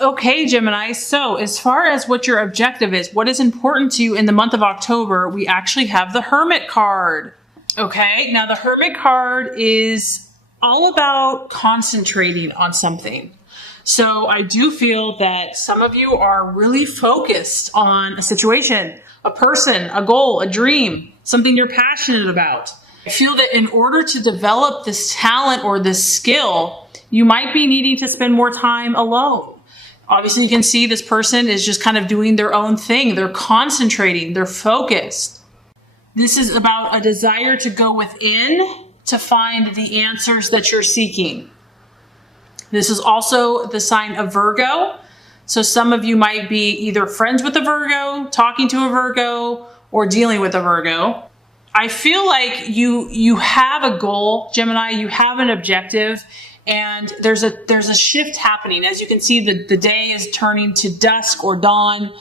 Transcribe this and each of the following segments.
Okay, Gemini. So as far as what your objective is, what is important to you in the month of October, we actually have the Hermit card. Okay, now the Hermit card is all about concentrating on something. So I do feel that some of you are really focused on a situation, a person, a goal, a dream, something you're passionate about. I feel that in order to develop this talent or this skill, you might be needing to spend more time alone. Obviously, you can see this person is just kind of doing their own thing. They're concentrating, they're focused. This is about a desire to go within to find the answers that you're seeking. This is also the sign of Virgo. So some of you might be either friends with a Virgo, talking to a Virgo, or dealing with a Virgo. I feel like you have a goal, Gemini, you have an objective, and there's a shift happening. As you can see, the day is turning to dusk or dawn.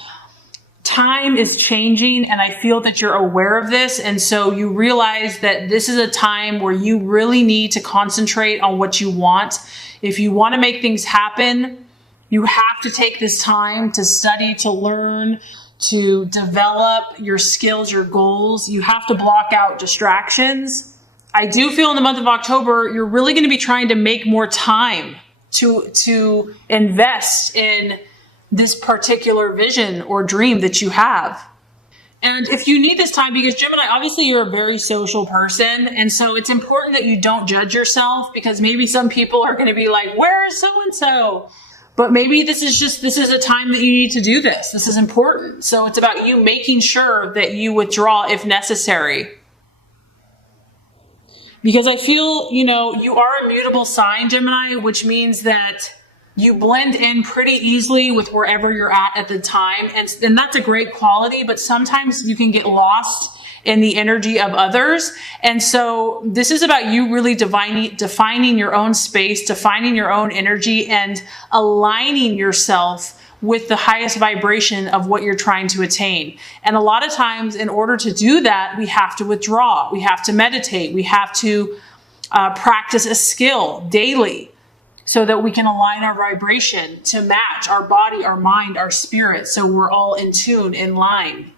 Time is changing, and I feel that you're aware of this. And so you realize that this is a time where you really need to concentrate on what you want. If you want to make things happen, you have to take this time to study, to learn, to develop your skills, your goals. You have to block out distractions. I do feel in the month of October, you're really going to be trying to make more time to invest in this particular vision or dream that you have. And if you need this time, because Gemini, obviously you're a very social person. And so it's important that you don't judge yourself, because maybe some people are going to be like, where is so-and-so? But maybe this is a time that you need to do this. This is important. So it's about you making sure that you withdraw if necessary. Because I feel, you are a mutable sign, Gemini, which means that you blend in pretty easily with wherever you're at the time. And that's a great quality, but sometimes you can get lost in the energy of others. And so this is about you really defining your own space, defining your own energy, and aligning yourself with the highest vibration of what you're trying to attain. And a lot of times, in order to do that, we have to withdraw, we have to meditate, we have to practice a skill daily so that we can align our vibration to match our body, our mind, our spirit, so we're all in tune, in line.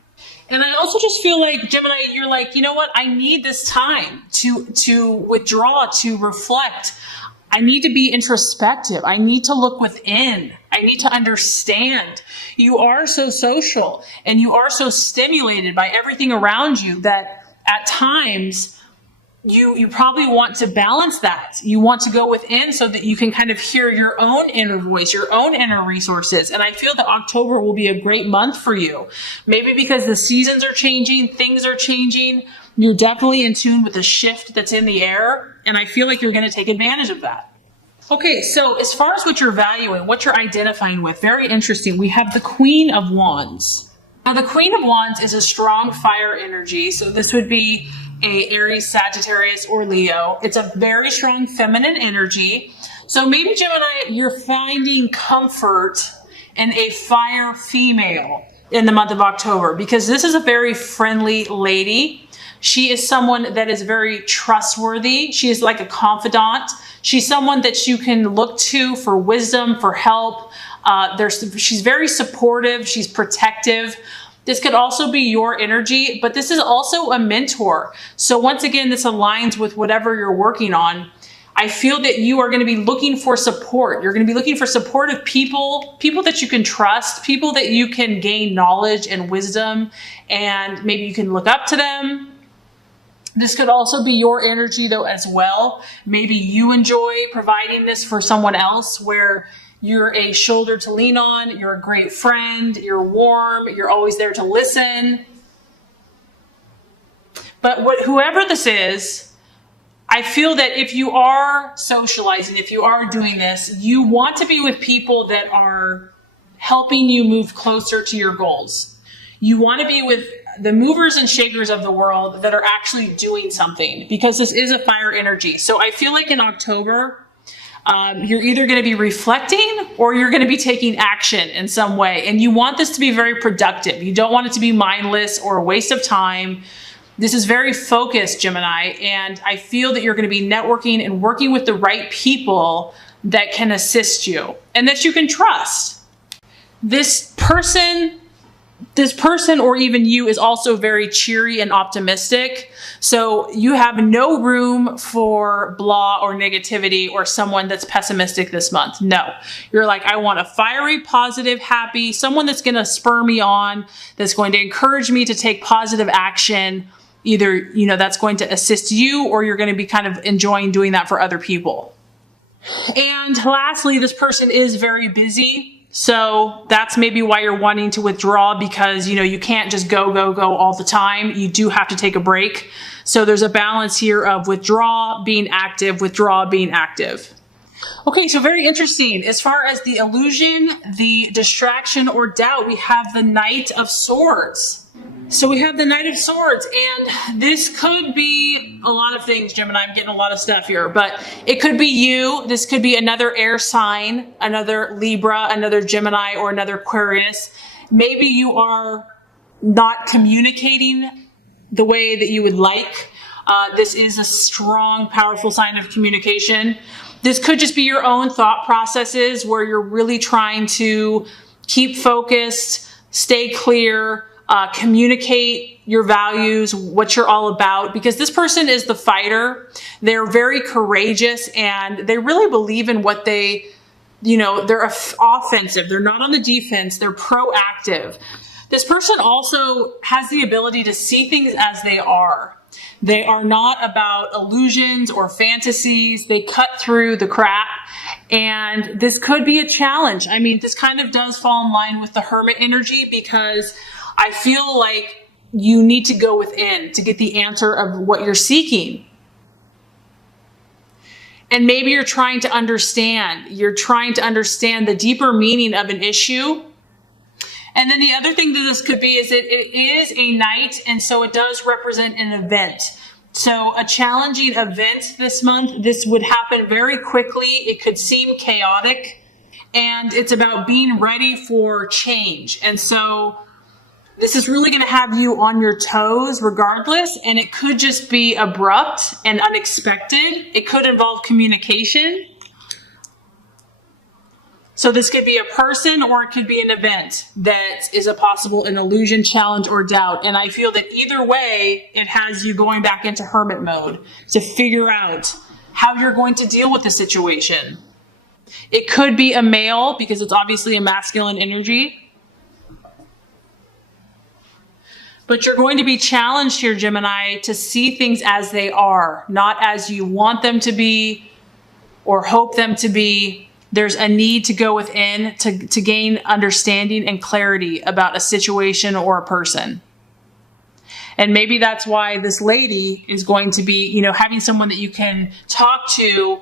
And I also just feel like, Gemini, you're like, you know what? I need this time to withdraw, to reflect. I need to be introspective. I need to look within. I need to understand. You are so social and you are so stimulated by everything around you that at times you probably want to balance that. You want to go within so that you can kind of hear your own inner voice, your own inner resources. And I feel that October will be a great month for you. Maybe because the seasons are changing, things are changing. You're definitely in tune with the shift that's in the air. And I feel like you're going to take advantage of that. Okay, so as far as what you're valuing, what you're identifying with, very interesting. We have the Queen of Wands. Now, the Queen of Wands is a strong fire energy. So this would be a Aries, Sagittarius, or Leo. It's a very strong feminine energy. So maybe, Gemini, you're finding comfort in a fire female in the month of October, because this is a very friendly lady. She is someone that is very trustworthy. She is like a confidant. She's someone that you can look to for wisdom, for help. She's very supportive. She's protective. This could also be your energy, but this is also a mentor. So once again, this aligns with whatever you're working on. I feel that you are going to be looking for support. You're going to be looking for supportive people, people that you can trust, people that you can gain knowledge and wisdom, and maybe you can look up to them. This could also be your energy though as well. Maybe you enjoy providing this for someone else, where you're a shoulder to lean on, you're a great friend, you're warm, you're always there to listen. But whoever this is, I feel that if you are socializing, if you are doing this, you want to be with people that are helping you move closer to your goals. You want to be with the movers and shakers of the world that are actually doing something, because this is a fire energy. So I feel like in October, you're either going to be reflecting or you're going to be taking action in some way. And you want this to be very productive. You don't want it to be mindless or a waste of time. This is very focused, Gemini. And I feel that you're going to be networking and working with the right people that can assist you and that you can trust. This person or even you is also very cheery and optimistic. So you have no room for blah or negativity or someone that's pessimistic this month. No, you're like, I want a fiery, positive, happy, someone that's going to spur me on, that's going to encourage me to take positive action. Either, that's going to assist you, or you're going to be kind of enjoying doing that for other people. And lastly, this person is very busy. So that's maybe why you're wanting to withdraw, because, you can't just go all the time. You do have to take a break. So there's a balance here of withdraw, being active, withdraw, being active. Okay, so very interesting. As far as the illusion, the distraction or doubt, we have the Knight of Swords. So we have the Knight of Swords, and this could be a lot of things, Gemini. I'm getting a lot of stuff here, but it could be you. This could be another air sign, another Libra, another Gemini, or another Aquarius. Maybe you are not communicating the way that you would like. This is a strong, powerful sign of communication. This could just be your own thought processes where you're really trying to keep focused, stay clear, communicate your values, what you're all about, because this person is the fighter. They're very courageous and they really believe in what they're offensive. They're not on the defense. They're proactive. This person also has the ability to see things as they are. They are not about illusions or fantasies. They cut through the crap. And this could be a challenge. I mean, this kind of does fall in line with the Hermit energy, because I feel like you need to go within to get the answer of what you're seeking. And maybe you're trying to understand. You're trying to understand the deeper meaning of an issue. And then the other thing that this could be is that it is a night, and so it does represent an event. So a challenging event this month, this would happen very quickly. It could seem chaotic, and it's about being ready for change. And so this is really going to have you on your toes regardless, and it could just be abrupt and unexpected. It could involve communication. So this could be a person, or it could be an event that is a possible an illusion, challenge, or doubt. And I feel that either way, it has you going back into hermit mode to figure out how you're going to deal with the situation. It could be a male, because it's obviously a masculine energy. But you're going to be challenged here, Gemini, to see things as they are, not as you want them to be or hope them to be. There's a need to go within to gain understanding and clarity about a situation or a person. And maybe that's why this lady is going to be, having someone that you can talk to,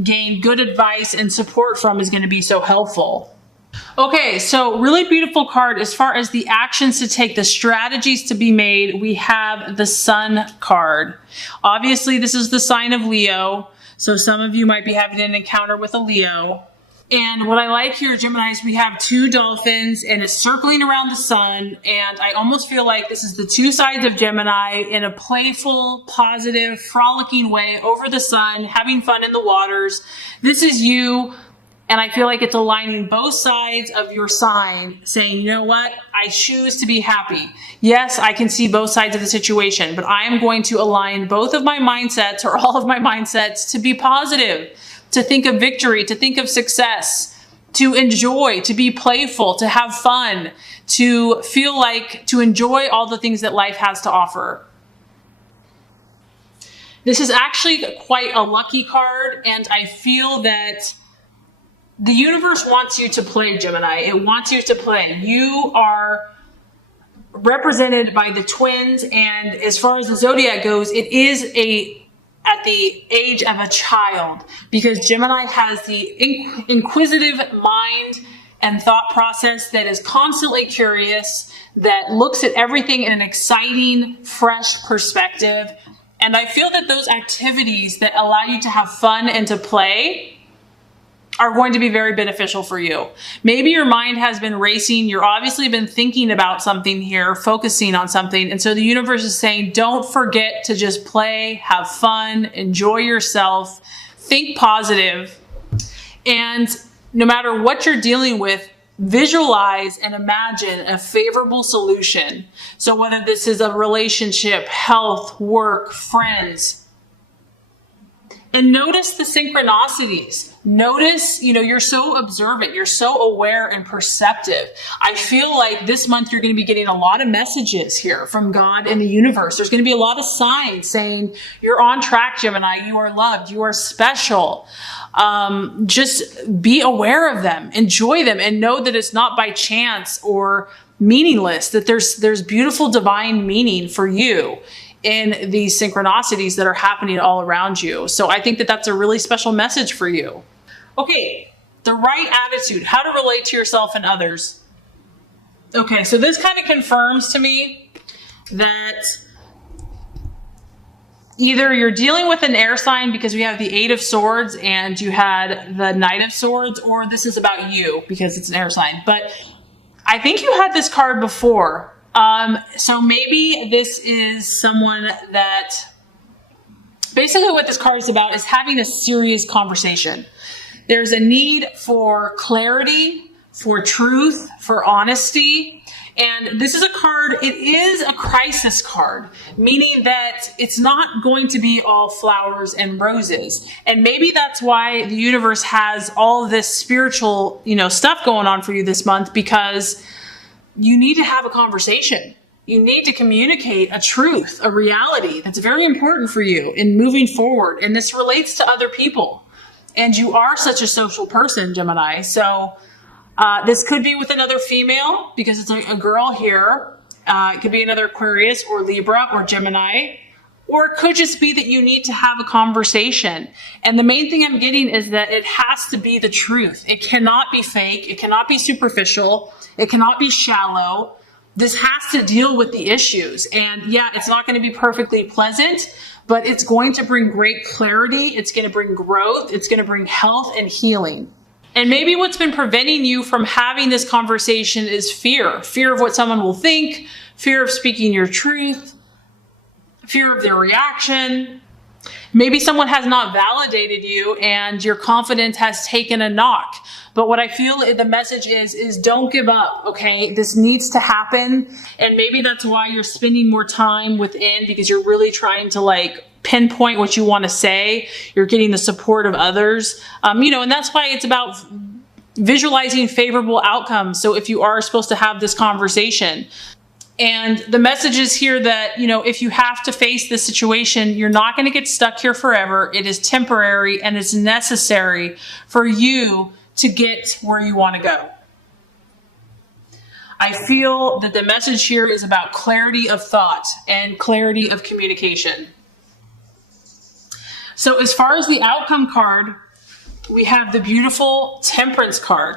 gain good advice and support from is going to be so helpful. Okay, so really beautiful card. As far as the actions to take, the strategies to be made, we have the Sun card. Obviously, this is the sign of Leo. So some of you might be having an encounter with a Leo. And what I like here, Gemini, is we have two dolphins and it's circling around the sun. And I almost feel like this is the two sides of Gemini in a playful, positive, frolicking way over the sun, having fun in the waters. This is you. And I feel like it's aligning both sides of your sign, saying, you know what? I choose to be happy. Yes, I can see both sides of the situation, but I am going to align both of my mindsets, or all of my mindsets, to be positive, to think of victory, to think of success, to enjoy, to be playful, to have fun, to feel like, to enjoy all the things that life has to offer. This is actually quite a lucky card, and I feel that the universe wants you to play, Gemini. It wants you to play. You are represented by the twins, and as far as the zodiac goes, it is at the age of a child, because Gemini has the inquisitive mind and thought process that is constantly curious, that looks at everything in an exciting, fresh perspective. And I feel that those activities that allow you to have fun and to play are going to be very beneficial for you. Maybe your mind has been racing. You're obviously been thinking about something here, focusing on something. And so the universe is saying, don't forget to just play, have fun, enjoy yourself, think positive. And no matter what you're dealing with, visualize and imagine a favorable solution. So whether this is a relationship, health, work, friends, and notice the synchronicities. Notice, you're so observant, you're so aware and perceptive. I feel like this month you're going to be getting a lot of messages here from God and the universe. There's going to be a lot of signs saying you're on track, Gemini. You are loved. You are special. Just be aware of them, enjoy them, and know that it's not by chance or meaningless, that there's beautiful divine meaning for you in these synchronicities that are happening all around you. So I think that that's a really special message for you. Okay, the right attitude, how to relate to yourself and others. Okay, so this kind of confirms to me that either you're dealing with an air sign because we have the 8 of Swords and you had the Knight of Swords, or this is about you because it's an air sign. But I think you had this card before. So maybe this is someone that basically what this card is about is having a serious conversation. There's a need for clarity, for truth, for honesty. And this is a card, it is a crisis card, meaning that it's not going to be all flowers and roses. And maybe that's why the universe has all this spiritual, stuff going on for you this month, because you need to have a conversation. You need to communicate a truth, a reality that's very important for you in moving forward. And this relates to other people. And you are such a social person, Gemini. So this could be with another female because it's a girl here. It could be another Aquarius or Libra or Gemini. Or it could just be that you need to have a conversation. And the main thing I'm getting is that it has to be the truth. It cannot be fake. It cannot be superficial. It cannot be shallow. This has to deal with the issues. And yeah, it's not going to be perfectly pleasant, but it's going to bring great clarity. It's going to bring growth. It's going to bring health and healing. And maybe what's been preventing you from having this conversation is fear. Fear of what someone will think, fear of speaking your truth, fear of their reaction. Maybe someone has not validated you and your confidence has taken a knock. But what I feel the message is don't give up, okay? This needs to happen. And maybe that's why you're spending more time within, because you're really trying to pinpoint what you want to say. You're getting the support of others. And that's why it's about visualizing favorable outcomes. So if you are supposed to have this conversation, and the message is here that, if you have to face this situation, you're not going to get stuck here forever. It is temporary and it's necessary for you to get where you want to go. I feel that the message here is about clarity of thought and clarity of communication. So as far as the outcome card, we have the beautiful Temperance card.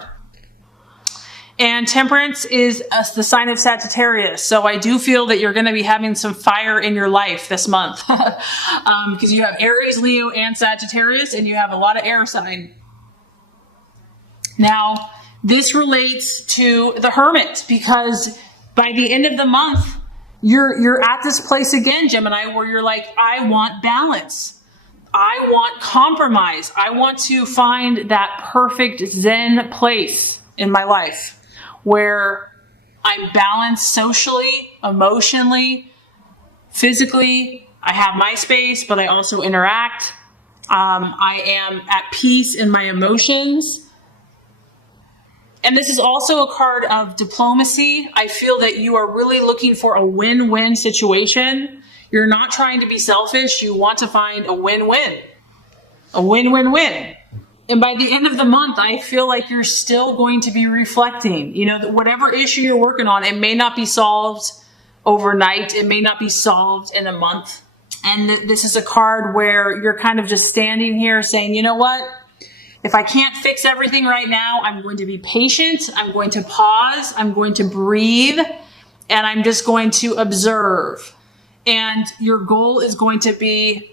And Temperance is the sign of Sagittarius. So I do feel that you're going to be having some fire in your life this month. Because you have Aries, Leo, and Sagittarius, and you have a lot of air sign. Now, this relates to the Hermit, because by the end of the month, you're at this place again, Gemini, where you're like, I want balance. I want compromise. I want to find that perfect Zen place in my life where I'm balanced socially, emotionally, physically. I have my space, but I also interact. I am at peace in my emotions. And this is also a card of diplomacy. I feel that you are really looking for a win-win situation. You're not trying to be selfish. You want to find a win-win. A win-win-win. And by the end of the month, I feel like you're still going to be reflecting. Whatever issue you're working on, it may not be solved overnight. It may not be solved in a month. And this is a card where you're kind of just standing here saying, you know what? If I can't fix everything right now, I'm going to be patient. I'm going to pause. I'm going to breathe. And I'm just going to observe. And your goal is going to be,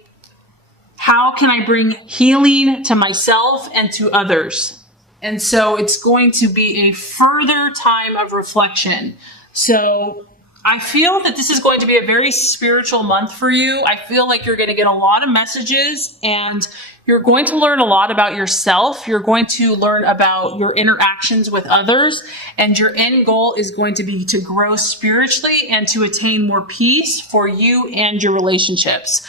how can I bring healing to myself and to others? And so it's going to be a further time of reflection. So I feel that this is going to be a very spiritual month for you. I feel like you're going to get a lot of messages and You're going to learn a lot about yourself. You're going to learn about your interactions with others. And your end goal is going to be to grow spiritually and to attain more peace for you and your relationships.